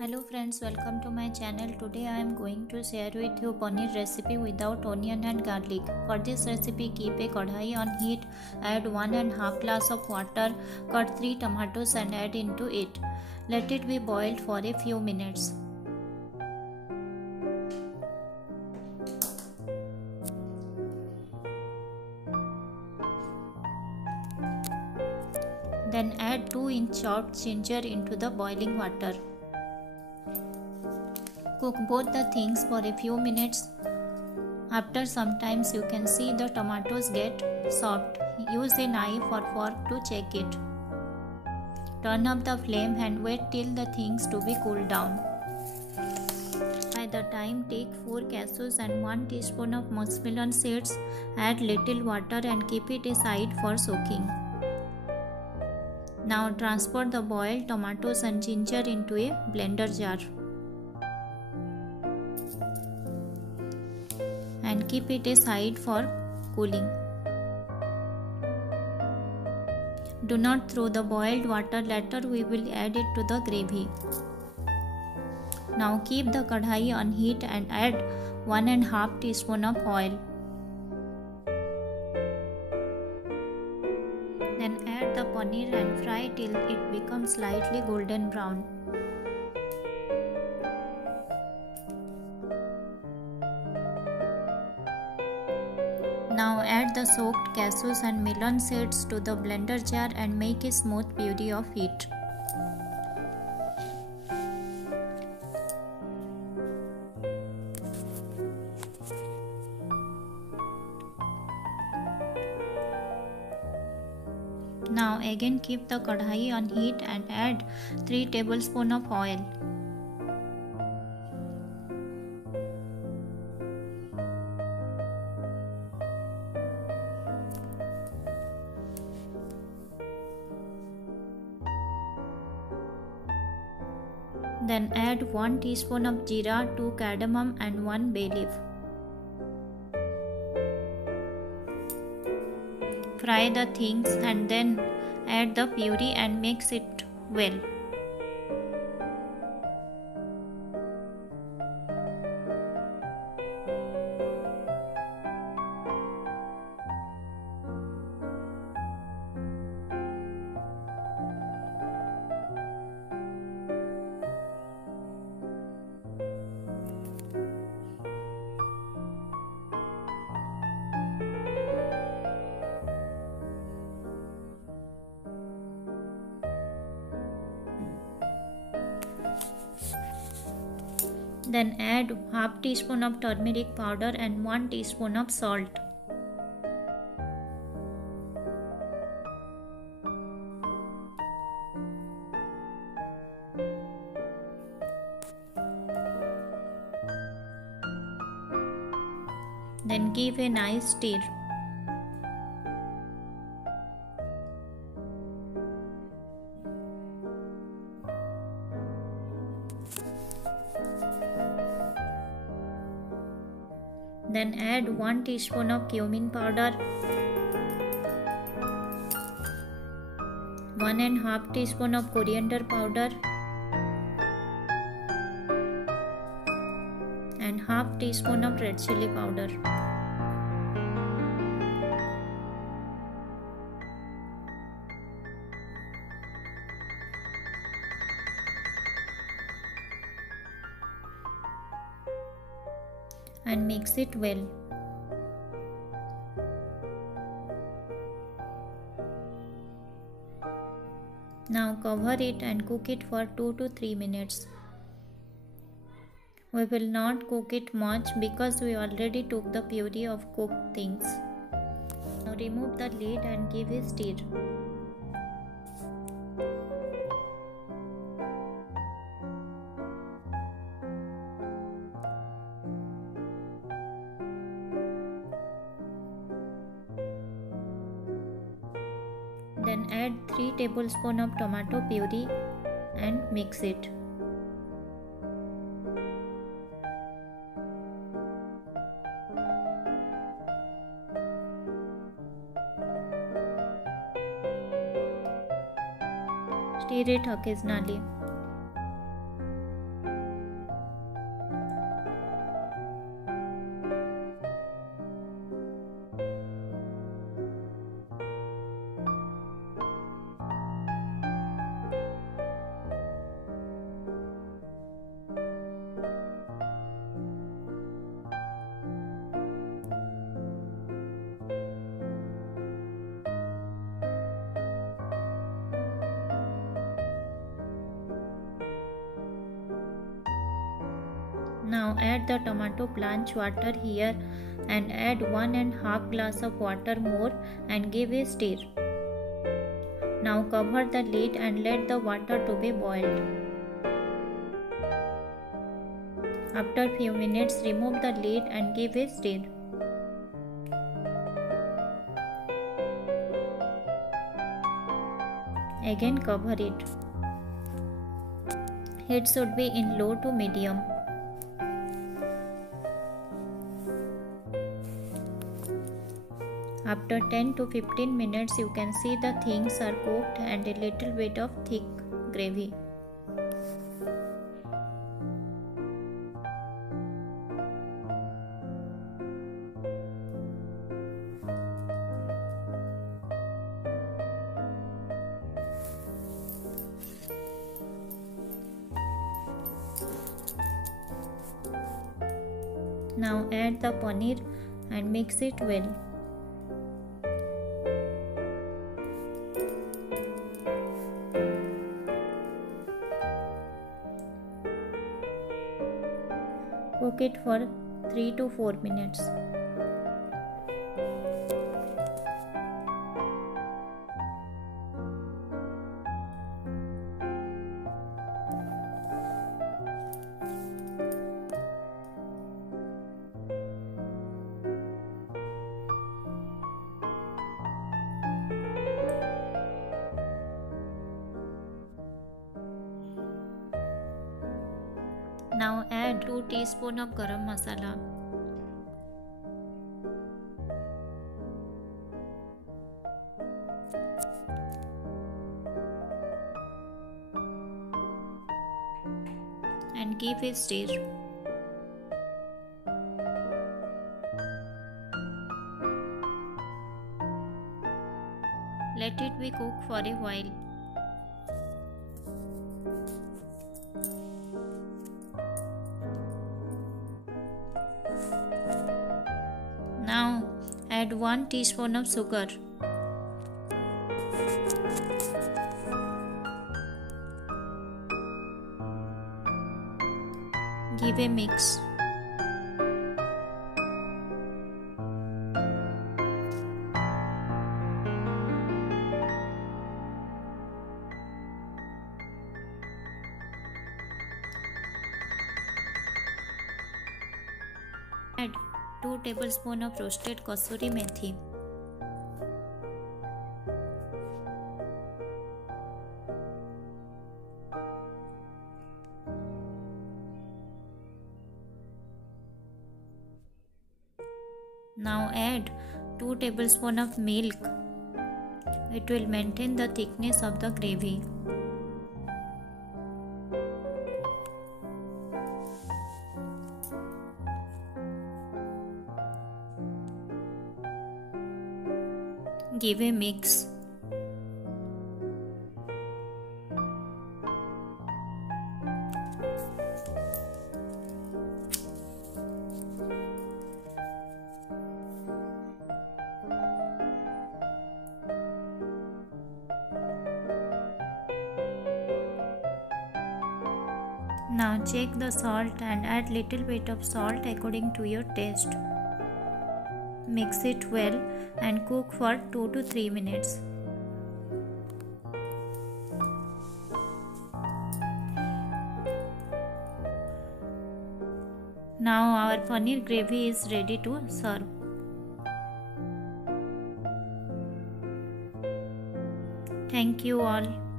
Hello friends, welcome to my channel. Today I am going to share with you paneer recipe without onion and garlic. For this recipe, keep a kadhai on heat, add 1.5 glass of water, cut 3 tomatoes and add into it. Let it be boiled for a few minutes. Then add 2-inch chopped ginger into the boiling water. Cook both the things for a few minutes. After some time you can see the tomatoes get soft. Use a knife or fork to check it. Turn up the flame and wait till the things to be cooled down. By the time, take 4 cashews and 1 teaspoon of muskmelon seeds. Add little water and keep it aside for soaking. Now transfer the boiled tomatoes and ginger into a blender jar. And keep it aside for cooling. Do not throw the boiled water, later we will add it to the gravy. Now keep the kadhai on heat and add 1.5 teaspoon of oil. Then add the paneer and fry till it becomes slightly golden brown. Now add the soaked cashews and melon seeds to the blender jar and make a smooth puree of it. Now again keep the kadhai on heat and add 3 tablespoons of oil. Then add 1 teaspoon of jeera, 2 cardamom and 1 bay leaf. Fry the things and then add the puree and mix it well. Then add half teaspoon of turmeric powder and 1 teaspoon of salt. Then give a nice stir. Then add 1 teaspoon of cumin powder, 1.5 teaspoon of coriander powder and half teaspoon of red chili powder. And mix it well. Now cover it and cook it for 2 to 3 minutes. We will not cook it much because we already took the puree of cooked things. Now remove the lid and give a stir. Then add 3 tablespoons of tomato puree and mix it. Stir it occasionally. Now add the tomato plant water here and add 1.5 glass of water more and give a stir. Now cover the lid and let the water to be boiled. After few minutes, remove the lid and give a stir. Again cover it. Heat should be in low to medium. After 10 to 15 minutes, you can see the things are cooked and a little bit of thick gravy. Now add the paneer and mix it well. Cook it for 3 to 4 minutes. Now add 2 teaspoons of garam masala. And give a stir. Let it be cooked for a while. Now add 1 teaspoon of sugar. Give a mix. Add 2 tablespoons of roasted kasuri methi. Now add 2 tablespoons of milk. It will maintain the thickness of the gravy. Give a mix. Now check the salt and add little bit of salt according to your taste. Mix it well and cook for 2 to 3 minutes. Now our paneer gravy is ready to serve. Thank you all.